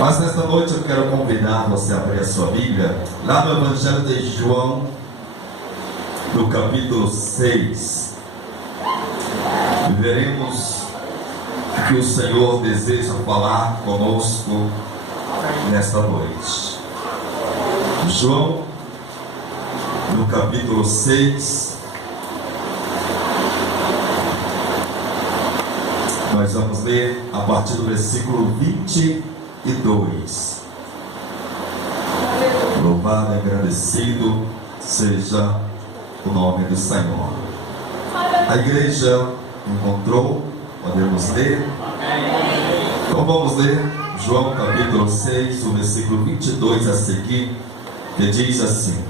Mas nesta noite eu quero convidar você a abrir a sua Bíblia lá no Evangelho de João, no capítulo 6. E veremos que o Senhor deseja falar conosco nesta noite. João, no capítulo 6, nós vamos ler a partir do versículo 22. Louvado e agradecido seja o nome do Senhor. A igreja encontrou, podemos ler? Então vamos ler João capítulo 6, o versículo 22 a seguir, que diz assim: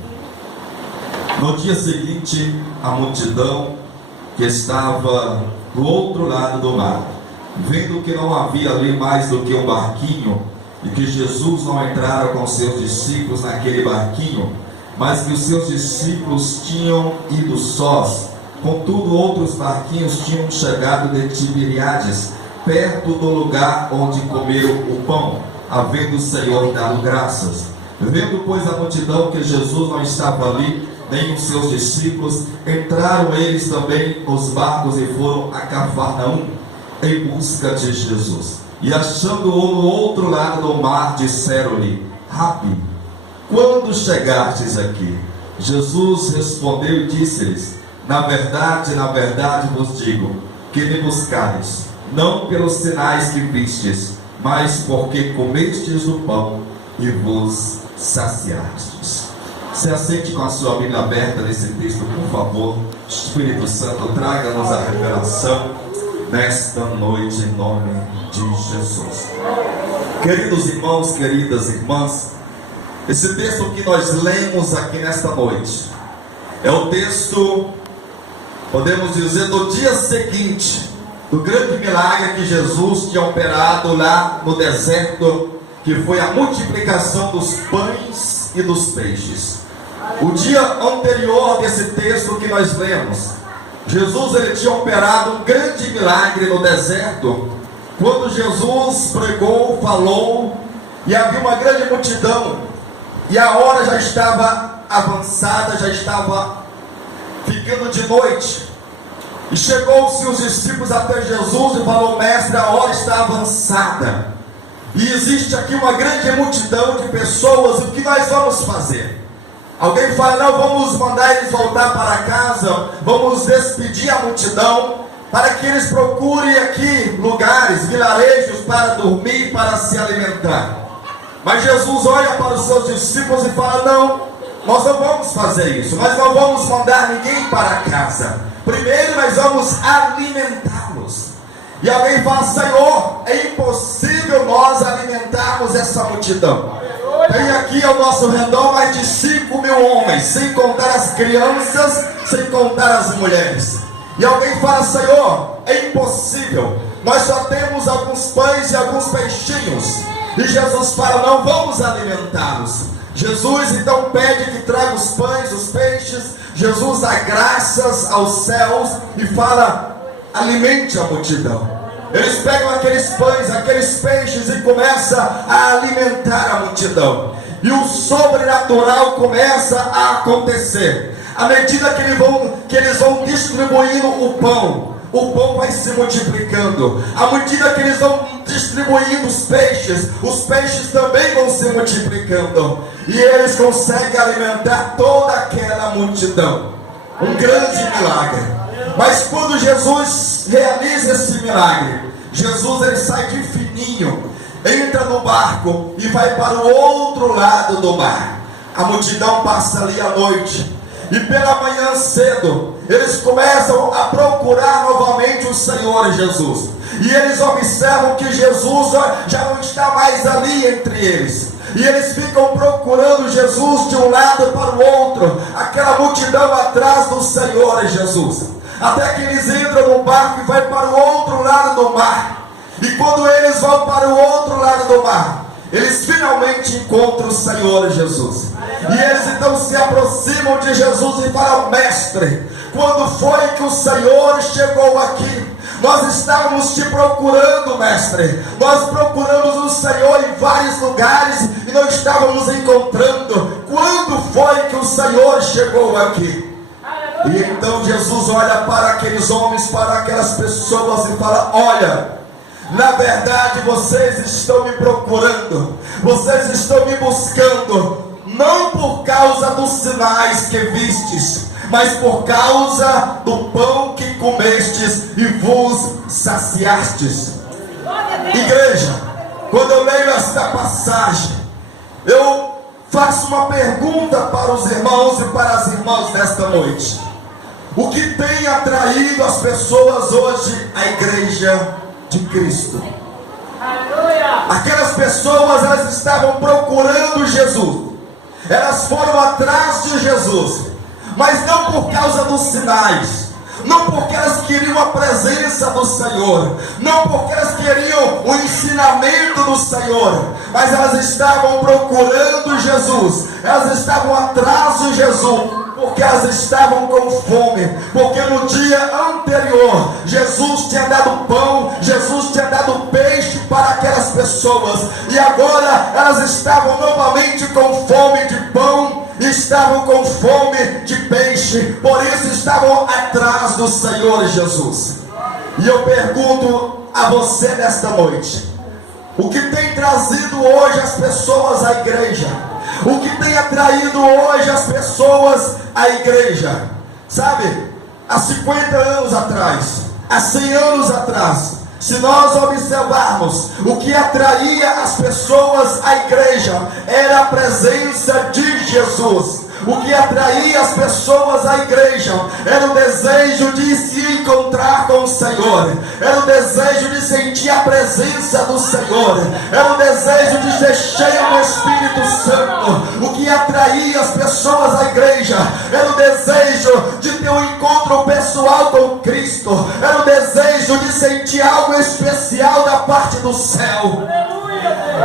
No dia seguinte, a multidão que estava do outro lado do mar, vendo que não havia ali mais do que um barquinho, e que Jesus não entrara com seus discípulos naquele barquinho, mas que os seus discípulos tinham ido sós, contudo outros barquinhos tinham chegado de Tiberíades, perto do lugar onde comeram o pão, havendo o Senhor dado graças. Vendo, pois, a multidão que Jesus não estava ali, nem os seus discípulos, entraram eles também nos barcos e foram a Cafarnaum em busca de Jesus. E achando-o no outro lado do mar, disseram-lhe: Rabi, quando chegastes aqui? Jesus respondeu e disse-lhes: na verdade vos digo, que me buscareis, não pelos sinais que vistes, mas porque comestes o pão e vos saciastes. Se assente com a sua Bíblia aberta nesse texto, por favor. Espírito Santo, traga-nos a revelação nesta noite, em nome de Jesus. Queridos irmãos, queridas irmãs, esse texto que nós lemos aqui nesta noite é o texto, podemos dizer, do dia seguinte do grande milagre que Jesus tinha operado lá no deserto, que foi a multiplicação dos pães e dos peixes. O dia anterior desse texto que nós lemos, Jesus ele tinha operado um grande milagre no deserto, quando Jesus pregou, falou, e havia uma grande multidão, e a hora já estava avançada, já estava ficando de noite, e chegou-se os discípulos até Jesus e falou: Mestre, a hora está avançada, e existe aqui uma grande multidão de pessoas, o que nós vamos fazer? Alguém fala: não, vamos mandar eles voltar para casa, vamos despedir a multidão, para que eles procurem aqui lugares, vilarejos para dormir, para se alimentar. Mas Jesus olha para os seus discípulos e fala: não, nós não vamos fazer isso, nós não vamos mandar ninguém para casa, primeiro nós vamos alimentá-los. E alguém fala: Senhor, é impossível nós alimentarmos essa multidão. Tem aqui ao nosso redor mais de 5.000 homens, sem contar as crianças, sem contar as mulheres. E alguém fala: Senhor, é impossível, nós só temos alguns pães e alguns peixinhos. E Jesus fala: não, vamos alimentá-los. Jesus então pede que traga os pães, os peixes. Jesus dá graças aos céus e fala: alimente a multidão. Eles pegam aqueles pães, aqueles peixes e começam a alimentar a multidão. E o sobrenatural começa a acontecer. À medida que eles vão distribuindo o pão vai se multiplicando. À medida que eles vão distribuindo os peixes também vão se multiplicando. E eles conseguem alimentar toda aquela multidão. Um grande milagre. Mas quando Jesus realiza esse milagre, Jesus ele sai de fininho, entra no barco e vai para o outro lado do mar. A multidão passa ali à noite, e pela manhã cedo eles começam a procurar novamente o Senhor Jesus. E eles observam que Jesus já não está mais ali entre eles. E eles ficam procurando Jesus de um lado para o outro, aquela multidão atrás do Senhor Jesus. Até que eles entram no barco e vai para o outro lado do mar. E quando eles vão para o outro lado do mar, eles finalmente encontram o Senhor Jesus. E eles então se aproximam de Jesus e falam: Mestre, quando foi que o Senhor chegou aqui? Nós estávamos te procurando, mestre. Nós procuramos o Senhor em vários lugares e não estávamos encontrando. Quando foi que o Senhor chegou aqui? E então Jesus olha para aqueles homens, para aquelas pessoas e fala: olha, na verdade vocês estão me procurando, vocês estão me buscando, não por causa dos sinais que vistes, mas por causa do pão que comestes e vos saciastes. Igreja, quando eu leio esta passagem, eu faço uma pergunta para os irmãos e para as irmãs nesta noite: o que tem atraído as pessoas hoje à igreja de Cristo? Aquelas pessoas, elas estavam procurando Jesus, elas foram atrás de Jesus, mas não por causa dos sinais, não porque elas queriam a presença do Senhor, não porque elas queriam o ensinamento do Senhor, mas elas estavam procurando Jesus, elas estavam atrás de Jesus, porque elas estavam com fome, porque no dia anterior Jesus tinha dado pão, Jesus tinha dado peixe para aquelas pessoas, e agora elas estavam novamente com fome de pão, estavam com fome de peixe, por isso estavam atrás do Senhor Jesus. E eu pergunto a você nesta noite: o que tem trazido hoje as pessoas à igreja? O que tem atraído hoje as pessoas à igreja? Sabe, há 50 anos atrás, há 100 anos atrás, se nós observarmos, o que atraía as pessoas à igreja era a presença de Jesus. O que atraía as pessoas à igreja era o desejo de se encontrar com o Senhor, era o desejo de sentir a presença do Senhor, era o desejo de ser cheio do Espírito Santo. O que atraía as pessoas à igreja era o desejo de ter um encontro pessoal com Cristo, era o desejo de sentir algo especial da parte do céu.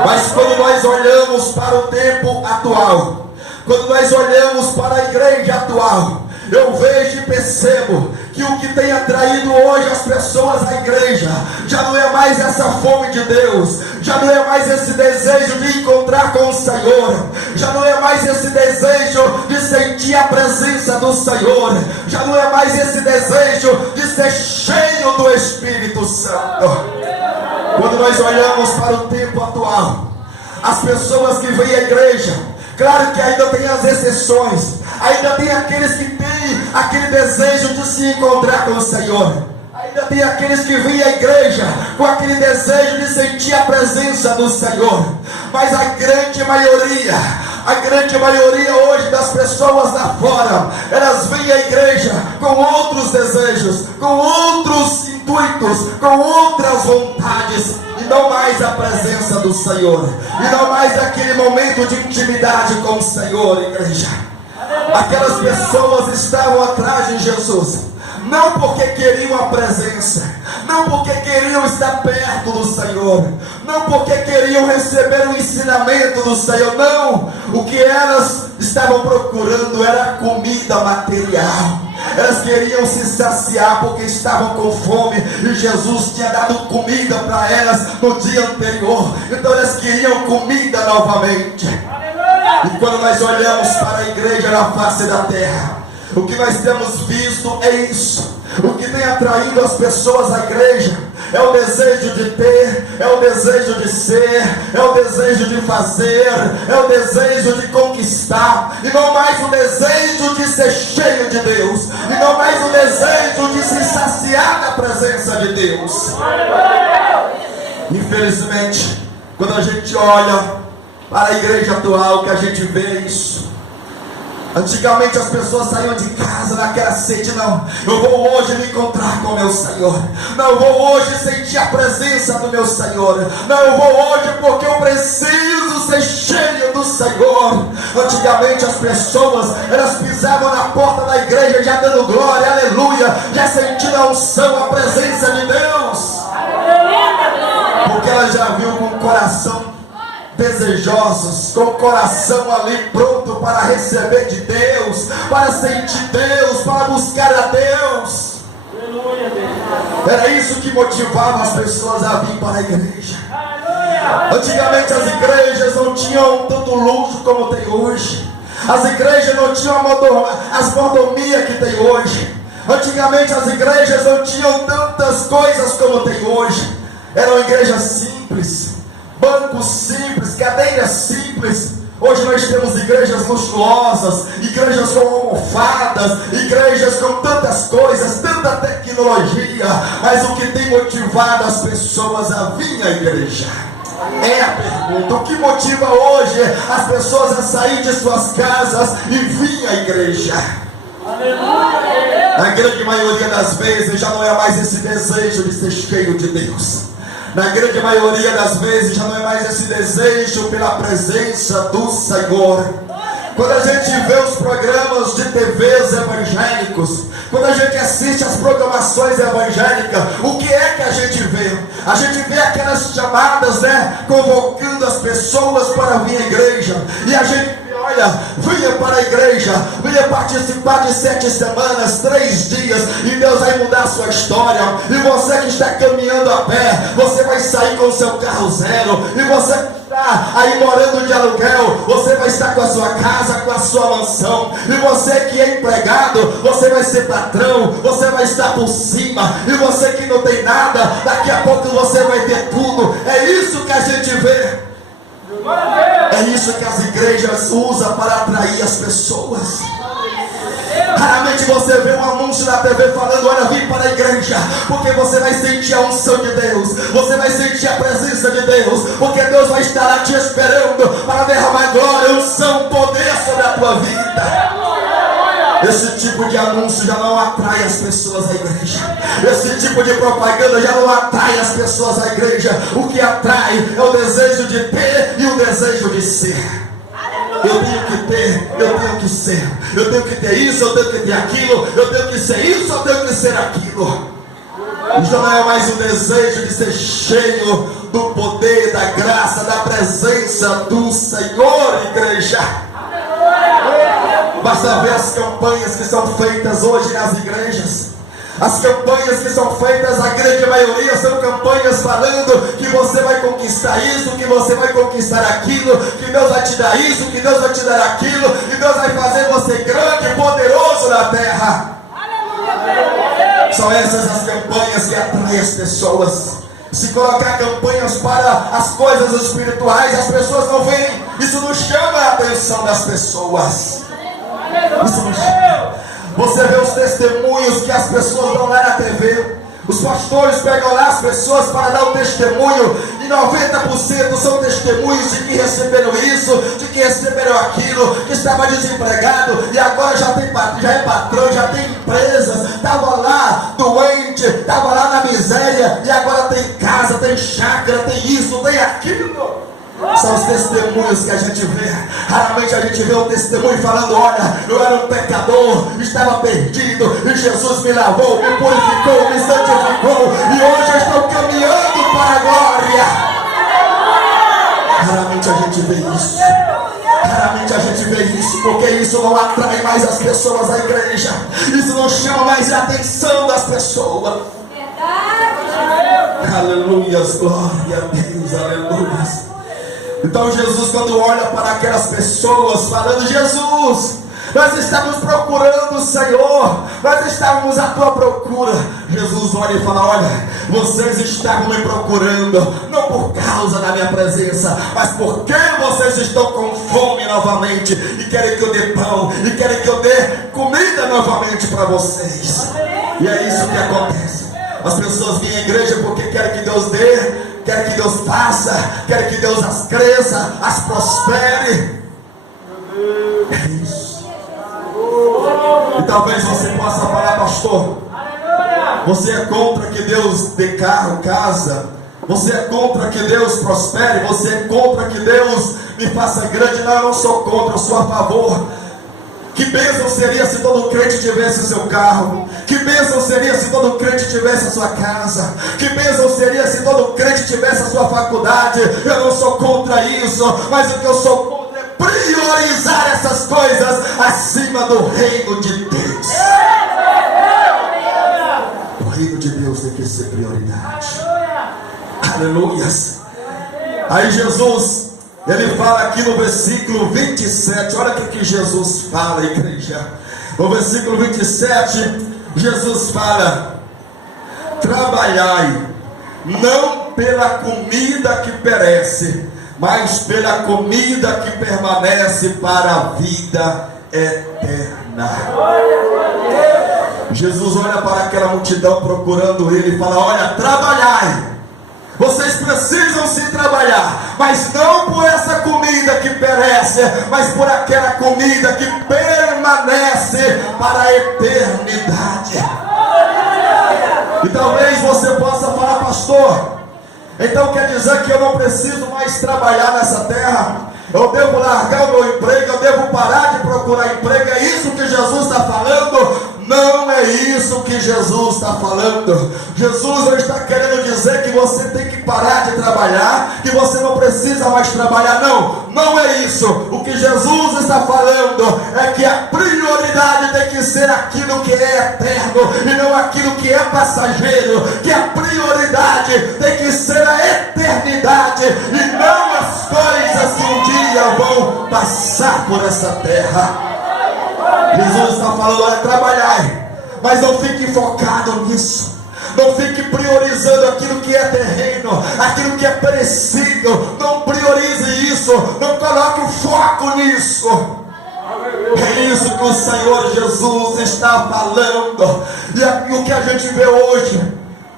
Mas quando nós olhamos para o tempo atual, quando nós olhamos para a igreja atual, eu vejo e percebo que o que tem atraído hoje as pessoas à igreja já não é mais essa fome de Deus, já não é mais esse desejo de encontrar com o Senhor, já não é mais esse desejo de sentir a presença do Senhor, já não é mais esse desejo de ser cheio do Espírito Santo. Quando nós olhamos para o tempo atual, as pessoas que vêm à igreja, claro que ainda tem as exceções, ainda tem aqueles que têm aquele desejo de se encontrar com o Senhor, ainda tem aqueles que vêm à igreja com aquele desejo de sentir a presença do Senhor, mas a grande maioria hoje das pessoas lá fora, elas vêm à igreja com outros desejos, com outros intuitos, com outras vontades, e não mais a presença do Senhor, e não mais aquele momento de intimidade com o Senhor, igreja. Aquelas pessoas estavam atrás de Jesus, não porque queriam a presença, não porque queriam estar perto do Senhor, não porque queriam receber o ensinamento do Senhor, não. O que elas estavam procurando era comida material. Elas queriam se saciar porque estavam com fome, e Jesus tinha dado comida para elas no dia anterior, então elas queriam comida novamente. E quando nós olhamos para a igreja na face da terra, o que nós temos visto é isso. O que tem atraído as pessoas à igreja é o desejo de ter, é o desejo de ser, é o desejo de fazer, é o desejo de conquistar, e não mais o desejo de ser cheio de Deus, e não mais o desejo de se saciar da presença de Deus. Infelizmente, quando a gente olha para a igreja atual, que a gente vê isso. Antigamente as pessoas saíam de casa naquela sede: não, eu vou hoje me encontrar com o meu Senhor, não, eu vou hoje sentir a presença do meu Senhor, não, eu vou hoje porque eu preciso ser cheio do Senhor. Antigamente as pessoas, elas pisavam na porta da igreja já dando glória, aleluia, já sentindo a unção, a presença de Deus, porque ela já viu com o coração desejosos, com o coração ali pronto para receber de Deus, para sentir Deus, para buscar a Deus. Era isso que motivava as pessoas a vir para a igreja. Antigamente as igrejas não tinham tanto luxo como tem hoje. As igrejas não tinham as mordomias que tem hoje. Antigamente as igrejas não tinham tantas coisas como tem hoje. Eram igrejas simples, bancos simples, cadeiras simples. Hoje nós temos igrejas luxuosas, igrejas com almofadas, igrejas com tantas coisas, tanta tecnologia. Mas o que tem motivado as pessoas a vir à igreja? É a pergunta. O que motiva hoje as pessoas a sair de suas casas e vir à igreja? Na grande maioria das vezes já não é mais esse desejo de ser cheio de Deus. Na grande maioria das vezes já não é mais esse desejo pela presença do Senhor. Quando a gente vê os programas de TVs evangélicos, quando a gente assiste as programações evangélicas, o que é que a gente vê? A gente vê aquelas chamadas, convocando as pessoas para vir à igreja. E a gente olha, venha para a igreja, venha participar de 7 semanas, 3 dias, e Deus vai mudar a sua história. E você que está caminhando a pé, você vai sair com o seu carro zero. E você que está aí morando de aluguel, você vai estar com a sua casa, com a sua mansão. E você que é empregado, você vai ser patrão, você vai estar por cima. E você que não tem nada, daqui a pouco você vai ter tudo. É isso que a gente vê. É isso que as igrejas usam para atrair as pessoas. Raramente você vê um anúncio na TV falando: olha, vem para a igreja, porque você vai sentir a unção de Deus, você vai sentir a presença de Deus, porque Deus vai estar lá te esperando para derramar glória, unção, poder sobre a tua vida. Esse tipo de anúncio já não atrai as pessoas à igreja. Esse tipo de propaganda já não atrai as pessoas à igreja. O que atrai é o desejo de ter e o desejo de ser. Eu tenho que ter, eu tenho que ser. Eu tenho que ter isso, eu tenho que ter aquilo. Eu tenho que ser isso, eu tenho que ser aquilo. Já não é mais o desejo de ser cheio do poder, da graça, da presença do Senhor, igreja. Basta ver as campanhas que são feitas hoje nas igrejas. As campanhas que são feitas, a grande maioria são campanhas falando que você vai conquistar isso, que você vai conquistar aquilo, que Deus vai te dar isso, que Deus vai te dar aquilo, que Deus vai fazer você grande e poderoso na terra. São essas as campanhas que atraem as pessoas. Se colocar campanhas para as coisas espirituais, as pessoas não vêm. Isso não chama a atenção das pessoas. Isso não chama. Você vê os testemunhos que as pessoas dão lá na TV. Os pastores pegam lá as pessoas para dar o testemunho, e 90% são testemunhos de que receberam isso, de que receberam aquilo, que estava desempregado e agora já é patrão, já tem empresas, estava lá doente, estava lá na miséria e agora tem casa, tem chácara, tem isso, tem aquilo. São os testemunhos que a gente vê. Raramente a gente vê um testemunho falando: olha, eu era um pecador, estava perdido, e Jesus me lavou, me purificou, me santificou, e hoje eu estou caminhando para a glória. Raramente a gente vê isso. Raramente a gente vê isso, porque isso não atrai mais as pessoas à igreja. Isso não chama mais a atenção das pessoas. Aleluias, glória a Deus, aleluias. Então Jesus, quando olha para aquelas pessoas falando: Jesus, nós estávamos procurando o Senhor, nós estávamos à tua procura. Jesus olha e fala: olha, vocês estavam me procurando, não por causa da minha presença, mas porque vocês estão com fome novamente, e querem que eu dê pão, e querem que eu dê comida novamente para vocês. E é isso que acontece. As pessoas vêm à igreja porque querem que Deus dê, quer que Deus faça, quer que Deus as cresça, as prospere. É isso. E talvez você possa falar: pastor, você é contra que Deus dê carro, casa, você é contra que Deus prospere, você é contra que Deus me faça grande. Não, eu não sou contra, eu sou a favor. Que bênção seria se todo crente tivesse o seu carro. Que bênção seria se todo crente tivesse a sua casa. Que bênção seria se todo crente tivesse a sua faculdade. Eu não sou contra isso, mas o que eu sou contra é priorizar essas coisas acima do reino de Deus. O reino de Deus tem tem que ser prioridade. Aleluias. Aí Jesus, ele fala aqui no versículo 27, olha o que Jesus fala, igreja. No versículo 27, Jesus fala: trabalhai, não pela comida que perece, mas pela comida que permanece para a vida eterna. Jesus olha para aquela multidão procurando ele e fala: olha, trabalhai. Vocês precisam se trabalhar, mas não por essa comida que perece, mas por aquela comida que permanece para a eternidade. E talvez você possa falar: pastor, então quer dizer que eu não preciso mais trabalhar nessa terra? Eu devo largar o meu emprego, eu devo parar de procurar emprego? É isso que Jesus está falando? Não é isso que Jesus está falando. Jesus não está querendo dizer que você tem que parar de trabalhar, que você não precisa mais trabalhar. Não, não é isso. O que Jesus está falando é que a prioridade tem que ser aquilo que é eterno e não aquilo que é passageiro. Que a prioridade tem que ser a eternidade e não as coisas que um dia vão passar por essa terra. Jesus está falando: olha, trabalhai, mas não fique focado nisso. Não fique priorizando aquilo que é terreno, aquilo que é perecível. Não priorize isso, não coloque o foco nisso. É isso que o Senhor Jesus está falando. E o que a gente vê hoje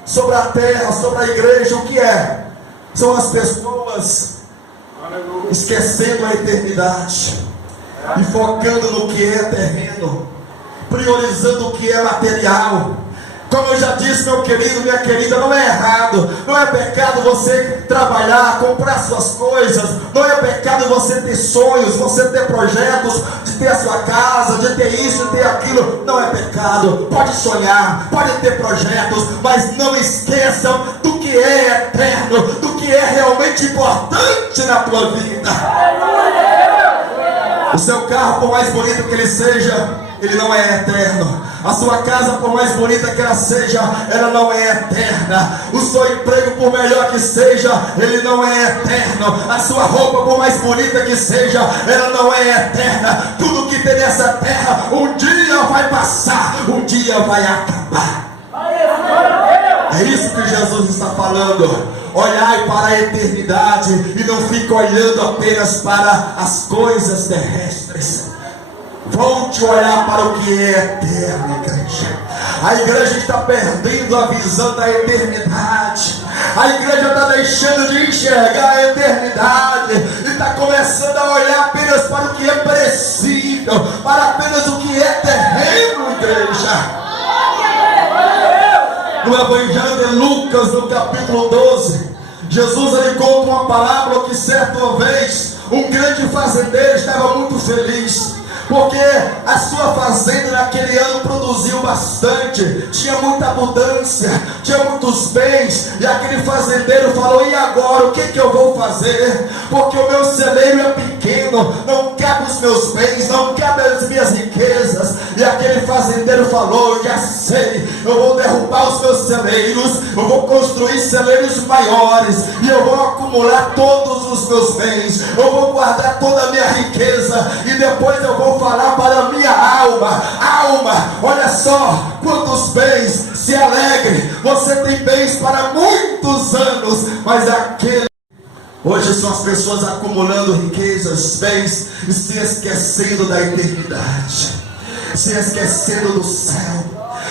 sobre a terra, sobre a igreja, o que é? São as pessoas esquecendo a eternidade e focando no que é terreno, priorizando o que é material. Como eu já disse, meu querido, minha querida, não é errado, não é pecado você trabalhar, comprar suas coisas, não é pecado você ter sonhos, você ter projetos, de ter a sua casa, de ter isso, de ter aquilo. Não é pecado, pode sonhar, pode ter projetos, mas não esqueçam do que é eterno, do que é realmente importante na tua vida. O seu carro, por mais bonito que ele seja, ele não é eterno. A sua casa, por mais bonita que ela seja, ela não é eterna. O seu emprego, por melhor que seja, ele não é eterno. A sua roupa, por mais bonita que seja, ela não é eterna. Tudo que tem nessa terra, um dia vai passar, um dia vai acabar. É isso que Jesus está falando. Olhai para a eternidade e não fique olhando apenas para as coisas terrestres. Volte a olhar para o que é eterno, igreja. A igreja está perdendo a visão da eternidade. A igreja está deixando de enxergar a eternidade e está começando a olhar apenas para o que é perecível, para apenas o que é terreno, igreja. No Evangelho de Lucas, no capítulo 12, Jesus ele conta uma parábola que certa vez um grande fazendeiro estava muito feliz, porque a sua fazenda naquele ano produziu bastante, tinha muita abundância, tinha muitos bens, e aquele fazendeiro falou: e agora, o que eu vou fazer? Porque o meu celeiro é pequeno, não cabe os meus bens, não cabe as minhas riquezas. E aquele fazendeiro falou: já sei, eu vou derrubar os meus celeiros, eu vou construir celeiros maiores, e eu vou acumular todos os meus bens, eu vou guardar toda a minha riqueza, e depois eu vou falar para a minha alma: alma, olha só quantos bens, se alegre, você tem bens para muitos anos. Mas aquele hoje são as pessoas acumulando riquezas, bens, e se esquecendo da eternidade, se esquecendo do céu,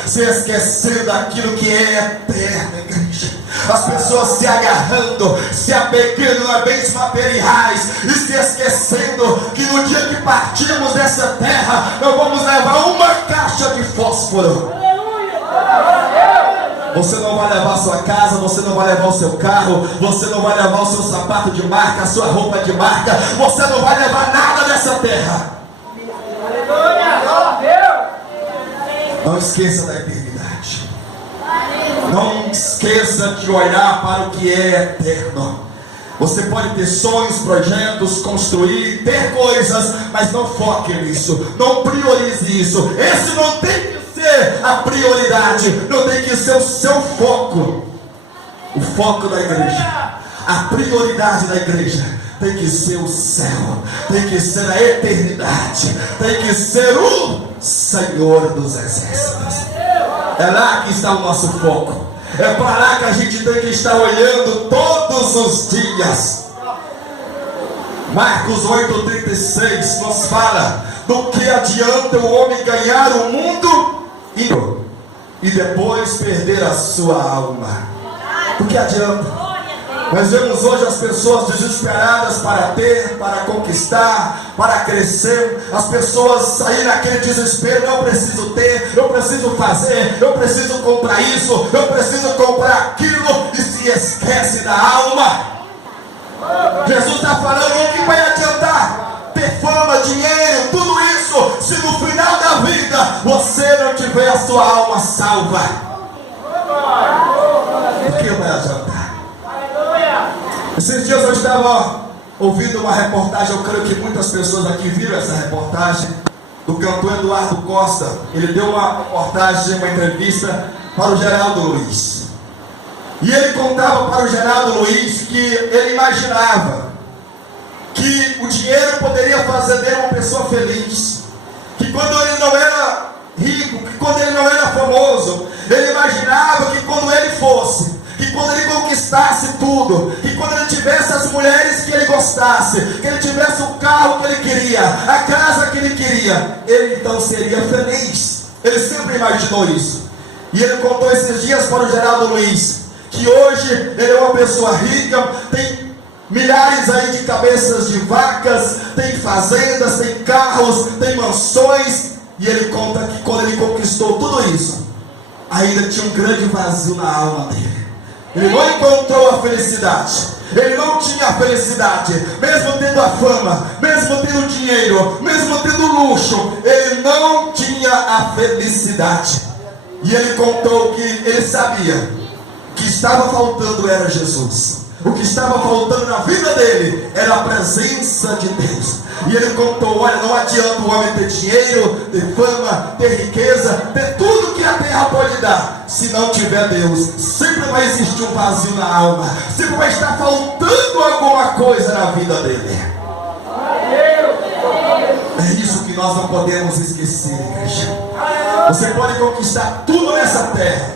se esquecendo daquilo que é eterno, igreja. As pessoas se agarrando, se apegando a bens materiais e se esquecendo que no dia que partirmos dessa terra, nós vamos levar uma caixa de fósforo. Você não vai levar a sua casa, você não vai levar o seu carro, você não vai levar o seu sapato de marca, a sua roupa de marca, você não vai levar nada dessa terra. Não esqueça da eternidade. Não esqueça de olhar para o que é eterno. Você pode ter sonhos, projetos, construir, ter coisas, mas não foque nisso, não priorize isso. Esse não tem que ser ser a prioridade, não tem que ser o seu foco. O foco da igreja, a prioridade da igreja tem que ser o céu, tem que ser a eternidade, tem que ser o Senhor dos Exércitos. É lá que está o nosso foco. É para lá que a gente tem que estar olhando todos os dias. Marcos 8,36 nos fala: do que adianta o homem ganhar o mundo e depois perder a sua alma? Do que adianta? Nós vemos hoje as pessoas desesperadas para ter, para conquistar, para crescer. As pessoas saírem naquele desespero: eu preciso ter, eu preciso fazer, eu preciso comprar isso, eu preciso comprar aquilo, e se esquece da alma. Jesus está falando: o que vai adiantar ter fama, dinheiro, tudo isso, se no final da vida você não tiver a sua alma salva? O que vai adiantar? Esses dias eu estava ouvindo uma reportagem, eu creio que muitas pessoas aqui viram essa reportagem, do cantor Eduardo Costa. Ele deu uma reportagem, uma entrevista para o Geraldo Luiz. E ele contava para o Geraldo Luiz que ele imaginava que o dinheiro poderia fazer dele uma pessoa feliz. Que quando ele não era rico, que quando ele não era famoso, ele imaginava que quando ele fosse, que quando ele conquistasse tudo, que quando ele tivesse as mulheres que ele gostasse, que ele tivesse o carro que ele queria, a casa que ele queria, ele então seria feliz. Ele sempre imaginou isso. E ele contou esses dias para o Geraldo Luiz que hoje ele é uma pessoa rica, tem milhares aí de cabeças de vacas, tem fazendas, tem carros, tem mansões. E ele conta que quando ele conquistou tudo isso, ainda tinha um grande vazio na alma dele. Ele não encontrou a felicidade. Ele não tinha a felicidade. Mesmo tendo a fama, mesmo tendo dinheiro, mesmo tendo luxo, ele não tinha a felicidade. E ele contou que ele sabia que estava faltando era Jesus. O que estava faltando na vida dele era a presença de Deus. E ele contou: olha, não adianta o homem ter dinheiro, ter fama, ter riqueza, ter tudo que a terra pode dar. Se não tiver Deus, sempre vai existir um vazio na alma. Sempre vai estar faltando alguma coisa na vida dele. É isso que nós não podemos esquecer, igreja. Você pode conquistar tudo nessa terra,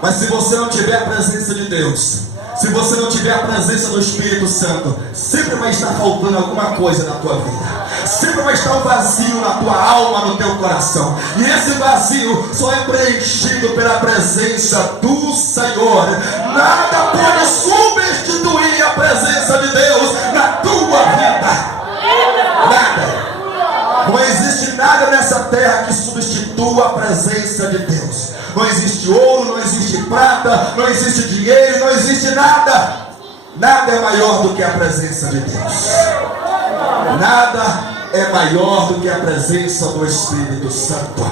mas se você não tiver a presença de Deus, se você não tiver a presença do Espírito Santo, sempre vai estar faltando alguma coisa na tua vida. Sempre vai estar um vazio na tua alma, no teu coração. E esse vazio só é preenchido pela presença do Senhor. Nada pode substituir a presença de Deus na tua vida. Nada. Não existe nada nessa terra que substitua a presença de Deus. Não existe ouro, não existe prata, não existe dinheiro, não existe nada. Nada é maior do que a presença de Deus. Nada é maior do que a presença do Espírito Santo.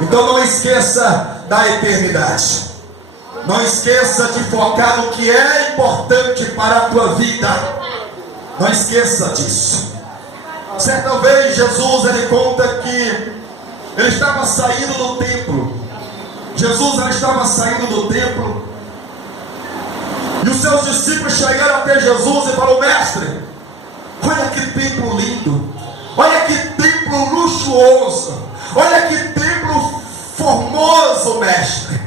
Então não esqueça da eternidade. Não esqueça de focar no que é importante para a tua vida. Não esqueça disso. Certa vez Jesus, ele conta que ele estava saindo do templo. Jesus, ele estava saindo do templo, e os seus discípulos chegaram até Jesus e falaram: mestre, olha que templo lindo, olha que templo luxuoso, olha que templo formoso, mestre.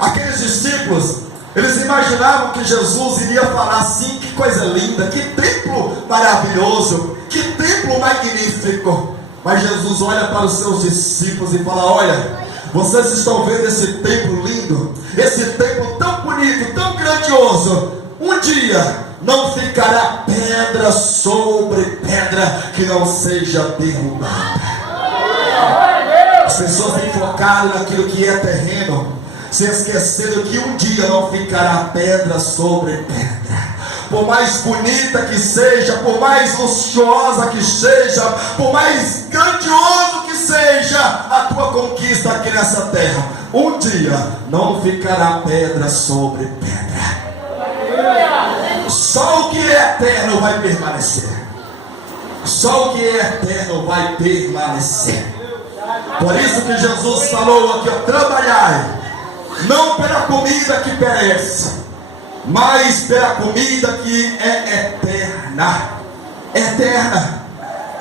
Aqueles discípulos, eles imaginavam que Jesus iria falar assim: que coisa linda, que templo maravilhoso, que templo magnífico. Mas Jesus olha para os seus discípulos e fala: olha, vocês estão vendo esse templo lindo, esse templo tão bonito, tão grandioso? Um dia não ficará pedra sobre pedra que não seja derrubada. As pessoas têm focado naquilo que é terreno, se esquecendo que um dia não ficará pedra sobre pedra. Por mais bonita que seja, por mais luxuosa que seja, por mais grandioso que seja a tua conquista aqui nessa terra, um dia não ficará pedra sobre pedra. Só o que é eterno vai permanecer. Só o que é eterno vai permanecer. Por isso que Jesus falou aqui, ó, trabalhai, não pela comida que perece, mas pela comida que é eterna. Eterna.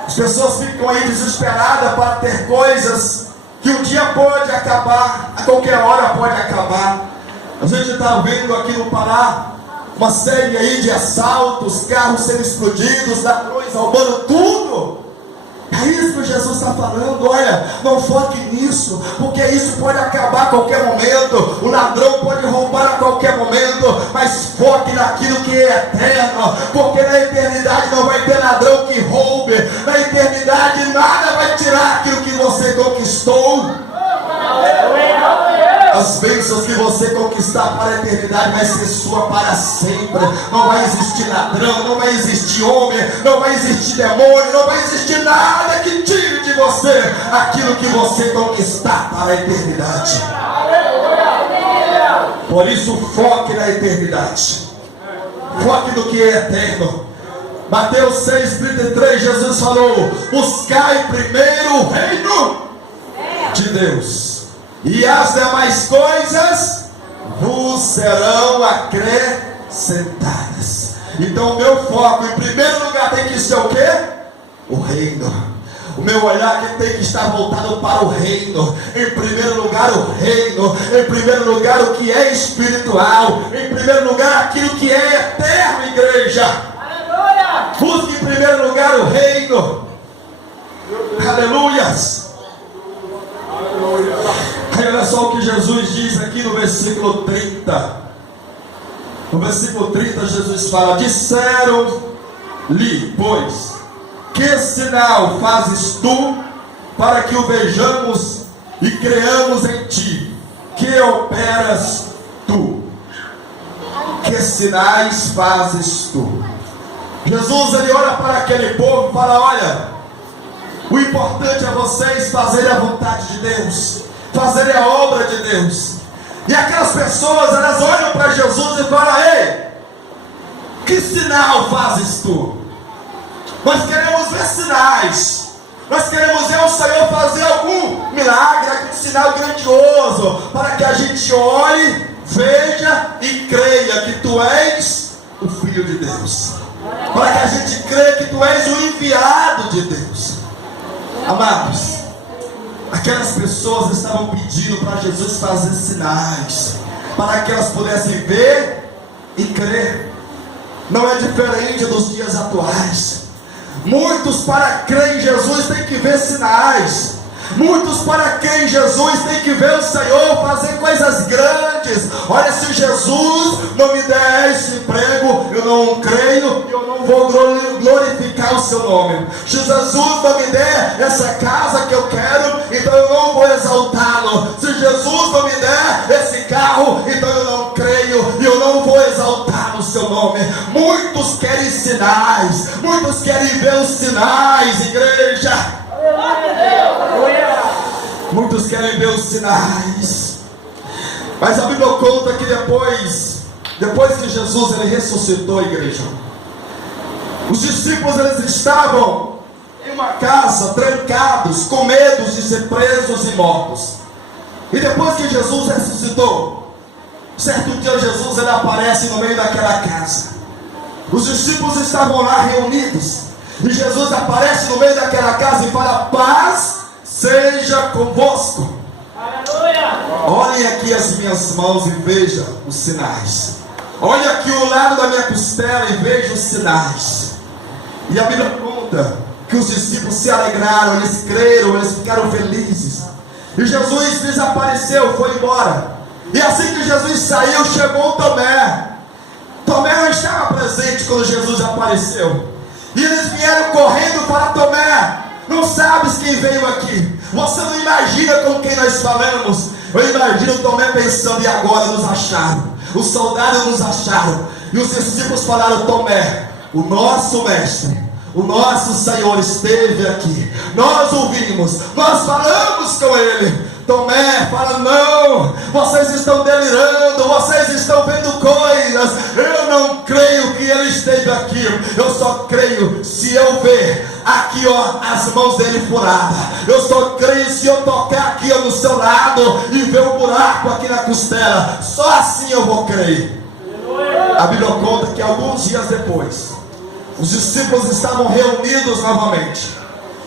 As pessoas ficam aí desesperadas para ter coisas que um dia pode acabar, a qualquer hora pode acabar. A gente está vendo aqui no Pará uma série aí de assaltos, carros sendo explodidos, ladrões roubando tudo. É isso que Jesus está falando. Olha, não foque nisso, porque isso pode acabar a qualquer momento. O ladrão pode roubar a qualquer momento, mas foque naquilo que é eterno, porque na eternidade não vai ter ladrão que roube. Na eternidade nada vai tirar aquilo que você conquistou. As bênçãos que você conquistar para a eternidade vai ser sua para sempre. Não vai existir ladrão, não vai existir homem, não vai existir demônio, não vai existir nada que tire de você aquilo que você conquistar para a eternidade. Por isso, foque na eternidade, foque no que é eterno. Mateus 6,33, Jesus falou: buscai primeiro o reino de Deus, e as demais coisas vos serão acrescentadas. Então o meu foco, em primeiro lugar, tem que ser o quê? O reino. O meu olhar que tem que estar voltado para o reino. Em primeiro lugar o reino. Em primeiro lugar o que é espiritual. Em primeiro lugar aquilo que é eterno, igreja. Aleluia! Busque em primeiro lugar o reino. Aleluias! Aí olha só o que Jesus diz aqui no versículo 30. No versículo 30 Jesus fala: disseram-lhe, pois, que sinal fazes tu para que o vejamos e creamos em ti? Que operas tu? Que sinais fazes tu? Jesus, ele olha para aquele povo e fala: olha, o importante é vocês fazerem a vontade de Deus, fazerem a obra de Deus. E aquelas pessoas, elas olham para Jesus e falam: ei, que sinal fazes tu? Nós queremos ver sinais. Nós queremos ver o Senhor fazer algum milagre, algum sinal grandioso, para que a gente olhe, veja e creia que tu és o Filho de Deus, para que a gente creia que tu és o enviado de Deus. Amados, aquelas pessoas estavam pedindo para Jesus fazer sinais, para que elas pudessem ver e crer. Não é diferente dos dias atuais. Muitos, para crer em Jesus, têm que ver sinais. Muitos, para crer em Jesus, têm que ver o Senhor fazer coisas grandes. Olha, se Jesus não me der esse emprego, eu não creio, eu não vou glorificar o seu nome. Se Jesus não me der essa casa que eu quero, então eu não vou exaltá-lo. Se Jesus não me der esse carro, então eu não creio e eu não vou exaltar o seu nome. Muitos querem sinais, muitos querem ver os sinais, igreja. Muitos querem ver os sinais, mas a Bíblia conta que depois que Jesus ele ressuscitou, a igreja, os discípulos eles estavam em uma casa, trancados, com medo de ser presos e mortos. E depois que Jesus ressuscitou, certo dia Jesus ele aparece no meio daquela casa. Os discípulos estavam lá reunidos, e Jesus aparece no meio daquela casa e fala: paz seja convosco. Aleluia! Olhem aqui as minhas mãos e vejam os sinais. Olha aqui o lado da minha costela e vejam os sinais. E a Bíblia conta que os discípulos se alegraram, eles creram, eles ficaram felizes. E Jesus desapareceu, foi embora. E assim que Jesus saiu, chegou Tomé. Tomé não estava presente quando Jesus apareceu. E eles vieram correndo para Tomé: não sabes quem veio aqui? Você não imagina com quem nós falamos. Eu imagino Tomé pensando: e agora nos acharam? Os soldados nos acharam. E os discípulos falaram: Tomé, o nosso mestre, o nosso Senhor esteve aqui. Nós ouvimos, nós falamos com ele. Tomé fala: não, vocês estão delirando, vocês estão vendo coisas. Eu não creio que ele esteve aqui. Eu só creio se eu ver aqui ó, as mãos dele furadas. Eu só creio se eu tocar aqui ó, no seu lado e ver um buraco aqui na costela. Só assim eu vou crer. A Bíblia conta que alguns dias depois, os discípulos estavam reunidos novamente.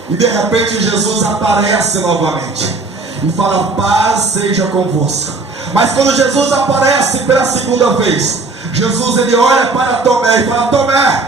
E de repente Jesus aparece novamente e fala: paz seja convosco. Mas quando Jesus aparece pela segunda vez, Jesus ele olha para Tomé e fala: Tomé,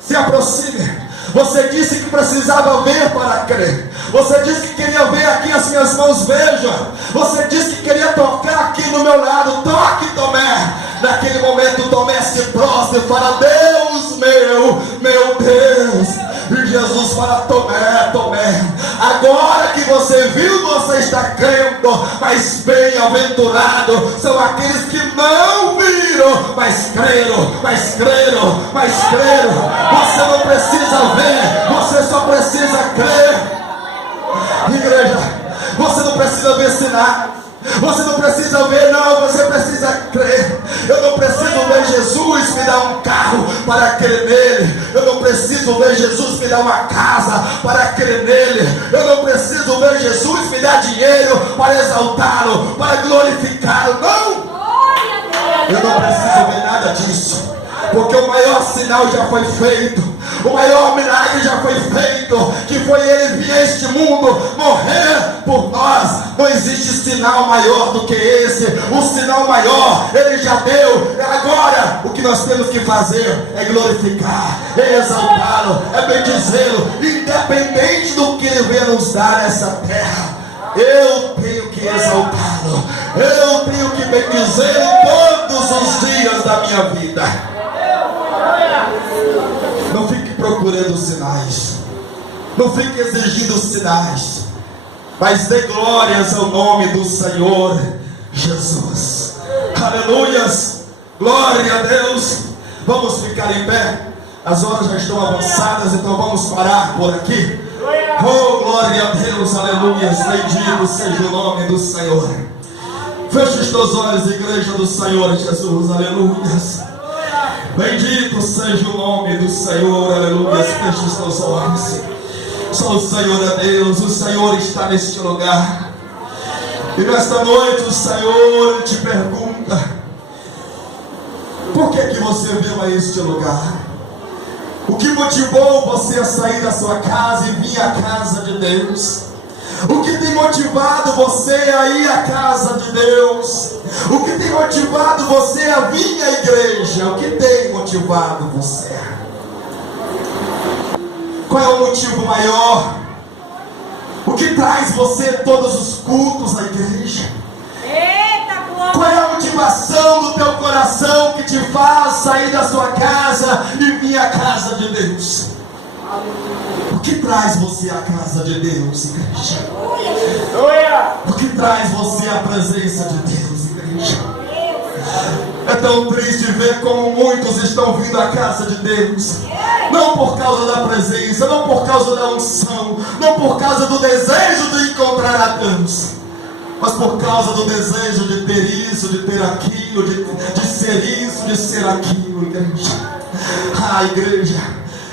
se aproxime. Você disse que precisava ver para crer. Você disse que queria ver aqui as minhas mãos, veja. Você disse que queria tocar aqui no meu lado, toque, Tomé. Naquele momento Tomé se prostra e fala: Deus meu Deus. E Jesus fala: Tomé, Tomé, agora que você viu, você está crendo. Mas bem-aventurado são aqueles que não viram, mas creram, mas creram, mas creram. Você não precisa ver, você só precisa crer. Igreja, você não precisa ver sinais. Você não precisa ver, não, você precisa crer. Eu não preciso ver Jesus me dar um carro para crer nele. Eu não preciso ver Jesus me dar uma casa para crer nele. Eu não preciso ver Jesus me dar dinheiro para exaltá-lo, para glorificá-lo. Não! Eu não preciso ver nada disso, porque o maior sinal já foi feito. O maior milagre já foi feito, que foi ele vir a este mundo, morrer por nós. Não existe sinal maior do que esse. O sinal maior ele já deu. Agora o que nós temos que fazer é glorificar, é exaltá-lo, é bendizê-lo, independente do que ele venha nos dar nessa terra. Eu tenho que exaltá-lo, eu tenho que bendizê-lo todos os dias da minha vida. Não fique procurando sinais, não fique exigindo sinais, mas dê glórias ao nome do Senhor Jesus. Aleluias, glória a Deus. Vamos ficar em pé, as horas já estão avançadas, então vamos parar por aqui. Oh, glória a Deus, aleluias, bendito seja o nome do Senhor. Feche os teus olhos, igreja do Senhor Jesus, aleluias. Bendito seja o nome do Senhor, aleluia. Feche os teus olhos. Só o Senhor é Deus, o Senhor está neste lugar. E nesta noite o Senhor te pergunta: por que você veio a este lugar? O que motivou você a sair da sua casa e vir à casa de Deus? O que tem motivado você a ir à casa de Deus? O que tem motivado você a vir à igreja? O que tem motivado você? Qual é o motivo maior? O que traz você todos os cultos à igreja? Qual é a motivação do teu coração que te faz sair da sua casa e vir à casa de Deus? O que traz você à casa de Deus, igreja? O que traz você à presença de Deus, igreja? É tão triste ver como muitos estão vindo à casa de Deus, não por causa da presença, não por causa da unção, não por causa do desejo de encontrar a Deus, mas por causa do desejo de ter isso, de ter aquilo, de ser isso, de ser aquilo, igreja. Ah, igreja,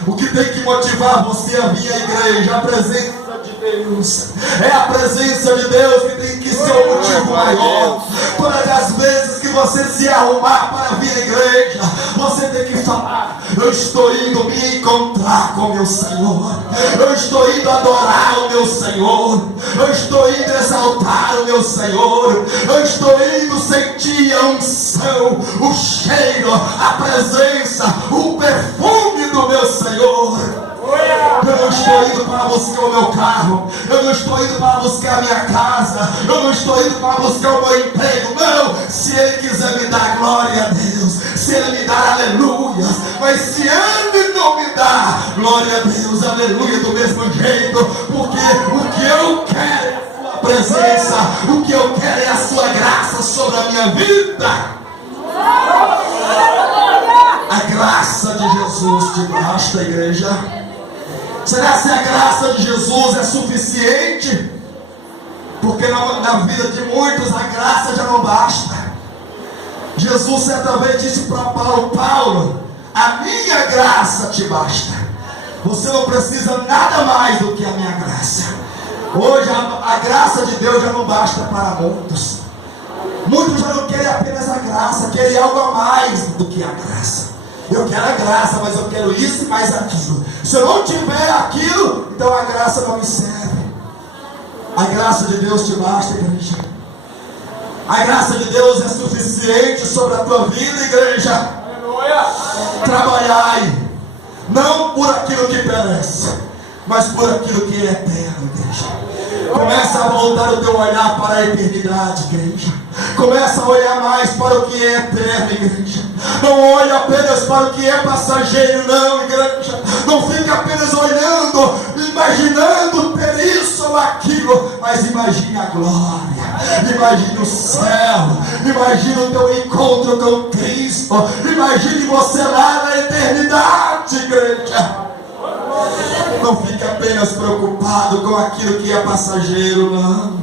o que tem que motivar você a vir à igreja? A presença de Deus. É a presença de Deus que tem que ser o motivo maior. Todas as vezes que você se arrumar para vir à igreja, você tem que falar: eu estou indo me encontrar com meu Senhor, eu estou indo adorar o meu Senhor, eu estou indo exaltar o meu Senhor, eu estou indo sentir a unção, o cheiro, a presença, o perfume do meu Senhor. Eu não estou indo para buscar o meu carro, eu não estou indo para buscar a minha casa, eu não estou indo para buscar o meu emprego, não. Se Ele quiser me dar, glória a Deus. Se Ele me dar, aleluia. Mas se Ele não me dar, glória a Deus, aleluia, do mesmo jeito. Porque o que eu quero é a sua presença, o que eu quero é a sua graça sobre a minha vida. A graça de Jesus te basta, igreja? Será que a graça de Jesus é suficiente? Porque na vida de muitos a graça já não basta. Jesus certa vez disse para Paulo: Paulo, a minha graça te basta. Você não precisa nada mais do que a minha graça. Hoje a graça de Deus já não basta para muitos. Muitos já não querem apenas a graça, querem algo a mais do que a graça. Eu quero a graça, mas eu quero isso e mais aquilo. Se eu não tiver aquilo, então a graça não me serve. A graça de Deus te basta, igreja. A graça de Deus é suficiente sobre a tua vida, igreja. Aleluia. Trabalhai, não por aquilo que perece, mas por aquilo que é eterno, igreja. Começa a voltar o teu olhar para a eternidade, igreja. Começa a olhar mais para o que é eterno, igreja. Não olhe apenas para o que é passageiro, não, igreja. Não fique apenas olhando, imaginando ter isso ou aquilo, mas imagine a glória, imagine o céu, imagine o teu encontro com Cristo, imagine você lá na eternidade, igreja. Não fique apenas preocupado com aquilo que é passageiro, não.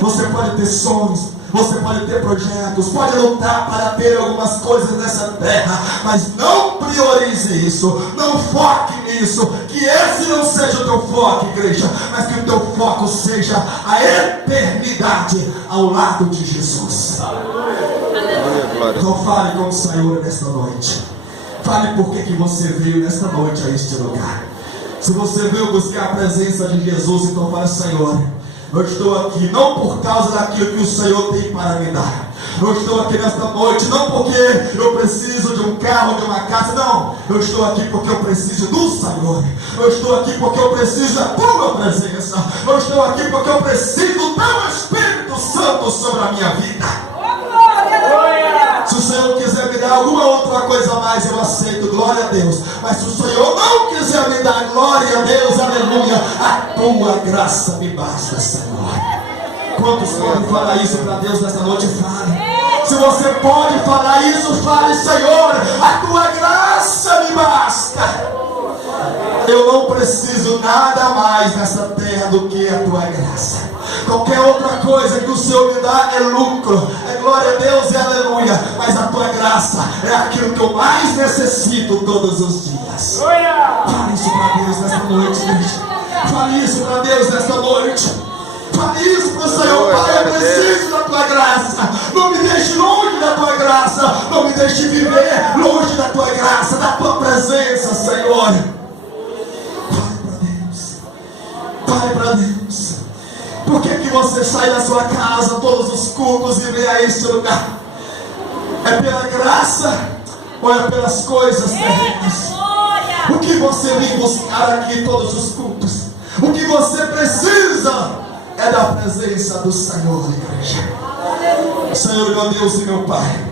Você pode ter sonhos, você pode ter projetos, pode lutar para ter algumas coisas nessa terra, mas não priorize isso, não foque nisso, que esse não seja o teu foco, igreja, mas que o teu foco seja a eternidade ao lado de Jesus. Então fale com o Senhor nesta noite. Fale por que você veio nesta noite a este lugar. Se você veio buscar a presença de Jesus, então fala: Senhor, eu estou aqui não por causa daquilo que o Senhor tem para me dar. Eu estou aqui nesta noite não porque eu preciso de um carro, de uma casa, não. Eu estou aqui porque eu preciso do Senhor. Eu estou aqui porque eu preciso da tua presença. Eu estou aqui porque eu preciso do teu Espírito Santo sobre a minha vida. Se o Senhor quiser me dar alguma outra coisa a mais, eu aceito, glória a Deus. Mas se o Senhor não quiser me dar, glória a Deus, aleluia, a tua graça me basta, Senhor. Quantos podem falar isso para Deus nesta noite? Fale. Se você pode falar isso, fale: Senhor, a tua graça me basta. Eu não preciso nada mais nessa terra do que a tua graça. Qualquer outra coisa que o Senhor me dá é lucro, é glória a Deus e aleluia. Mas a tua graça é aquilo que eu mais necessito todos os dias. Fale isso para Deus nesta noite, gente. Fale isso para Deus nesta noite. Fale isso para o Senhor: Pai, eu preciso da tua graça. Não me deixe longe da tua graça. Não me deixe viver longe da tua graça, da tua presença, Senhor. Fale para Deus. Fale para Deus. Por que você sai da sua casa todos os cultos e vem a este lugar? É pela graça ou é pelas coisas terrenas? O que você vem buscar aqui todos os cultos? O que você precisa é da presença do Senhor, igreja. Senhor, meu Deus e meu Pai,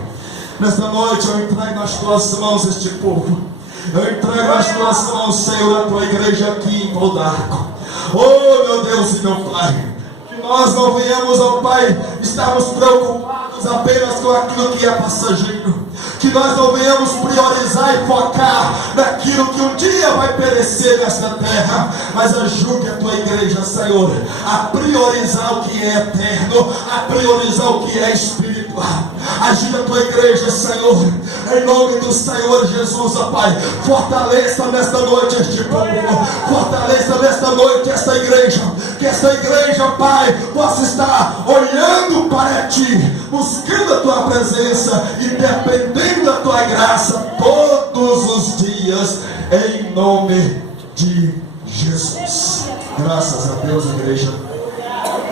nesta noite eu entrego nas tuas mãos este povo. Eu entrego nas tuas mãos, Senhor, a tua igreja aqui em Pão d'Arco. Oh, meu Deus e meu Pai, nós não venhamos, ó Pai, estarmos preocupados apenas com aquilo que é passageiro. Que nós não venhamos priorizar e focar naquilo que um dia vai perecer nesta terra. Mas ajude a tua igreja, Senhor, a priorizar o que é eterno, a priorizar o que é espiritual. Ajude a tua igreja, Senhor, em nome do Senhor Jesus, ó Pai. Fortaleça nesta noite este povo. Fortaleça nesta noite esta igreja. Que esta igreja, Pai, possa estar olhando para ti, buscando a tua presença e dependendo da tua graça todos os dias, em nome de Jesus. Graças a Deus, igreja.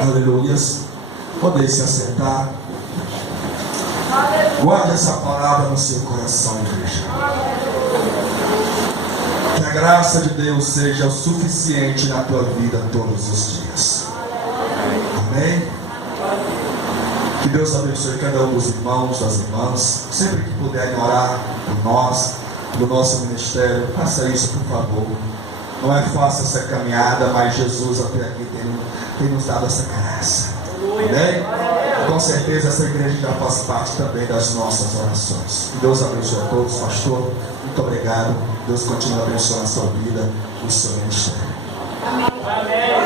Aleluias. Podem se assentar. Guarde essa palavra no seu coração, igreja. Que a graça de Deus seja o suficiente na tua vida todos os dias. Amém? Que Deus abençoe cada um dos irmãos, das irmãs. Sempre que puderem orar por nós, pelo nosso ministério, faça isso, por favor. Não é fácil essa caminhada, mas Jesus até aqui tem nos dado essa graça. Amém? Com certeza essa igreja já faz parte também das nossas orações. Que Deus abençoe a todos. Pastor, muito obrigado. Deus continue abençoando a sua vida e o seu ministério. Amém.